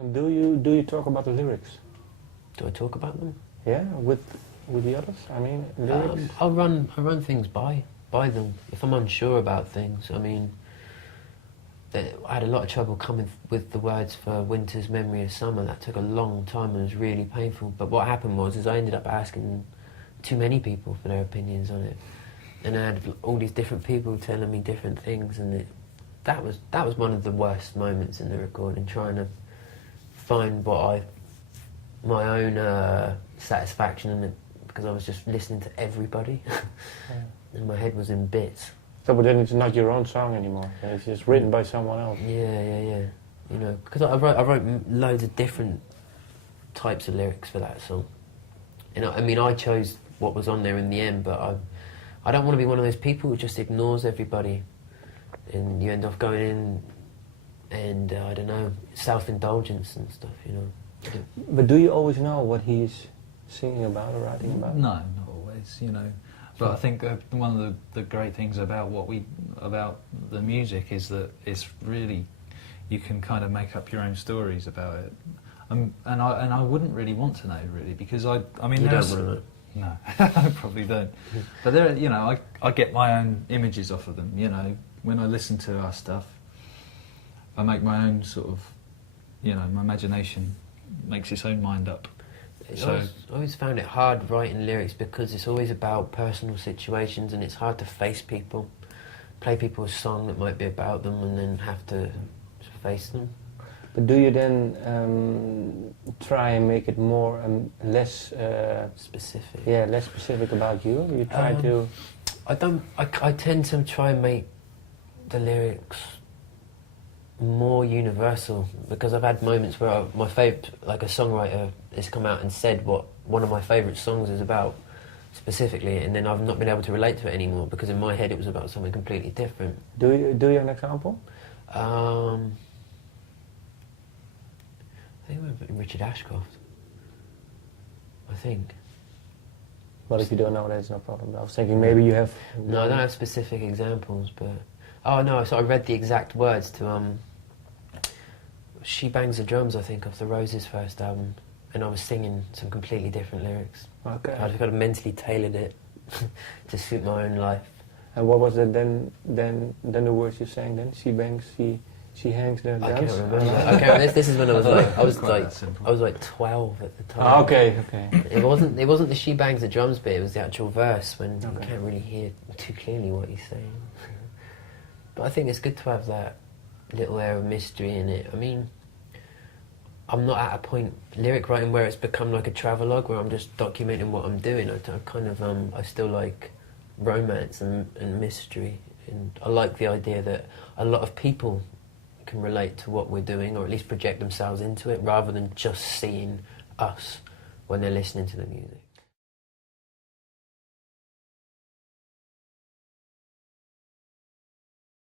And do you talk about the lyrics? Do I talk about them? Yeah, with the others. I mean, lyrics. I run things by them if I'm unsure about things. I mean, I had a lot of trouble coming with the words for Winter's Memory of Summer. That took a long time and was really painful. But what happened was I ended up asking too many people for their opinions on it, and I had all these different people telling me different things, and that was one of the worst moments in the recording, trying to find my own satisfaction in it, because I was just listening to everybody, and my head was in bits. So, but then it's not your own song anymore. It's just written by someone else. Yeah. You know, because I wrote loads of different types of lyrics for that song. You know, I mean, I chose what was on there in the end, but I don't want to be one of those people who just ignores everybody, and you end up going in and I don't know, self-indulgence and stuff. You know. But do you always know what he's singing about or writing about? No, not always. You know. But I think one of the great things about about the music is that it's really, you can kind of make up your own stories about it, and I wouldn't really want to know really, because I mean you there's don't want to know. no, I probably don't. But there, you know, I get my own images off of them. You know, when I listen to our stuff, I make my own sort of, you know, my imagination makes its own mind up. So I always found it hard writing lyrics because it's always about personal situations, and it's hard to face people, play people a song that might be about them, and then have to face them. But do you then try and make it more less specific? Yeah, less specific about you. You try to. I tend to try and make the lyrics more universal, because I've had moments where my favourite, like a songwriter has come out and said what one of my favourite songs is about specifically, and then I've not been able to relate to it anymore because in my head it was about something completely different. Do you have an example? I think it was Richard Ashcroft. I think. Well, if you don't know, that's no problem. I was thinking maybe you have. No, I don't have specific examples, but oh no, so I read the exact words to She Bangs the Drums, I think, of the Roses' first album, and I was singing some completely different lyrics. Okay. I just kind of mentally tailored it to suit my own life. And what was it then the words you sang then? She bangs, she hangs the drums? I can't remember. This is when I was like 12 at the time. Oh, okay. It wasn't the She Bangs the Drums bit, it was the actual verse when you can't really hear too clearly what he's saying. But I think it's good to have that little air of mystery in it. I mean, I'm not at a point, lyric writing, where it's become like a travelogue, where I'm just documenting what I'm doing. I still like romance and mystery. And I like the idea that a lot of people can relate to what we're doing, or at least project themselves into it, rather than just seeing us when they're listening to the music.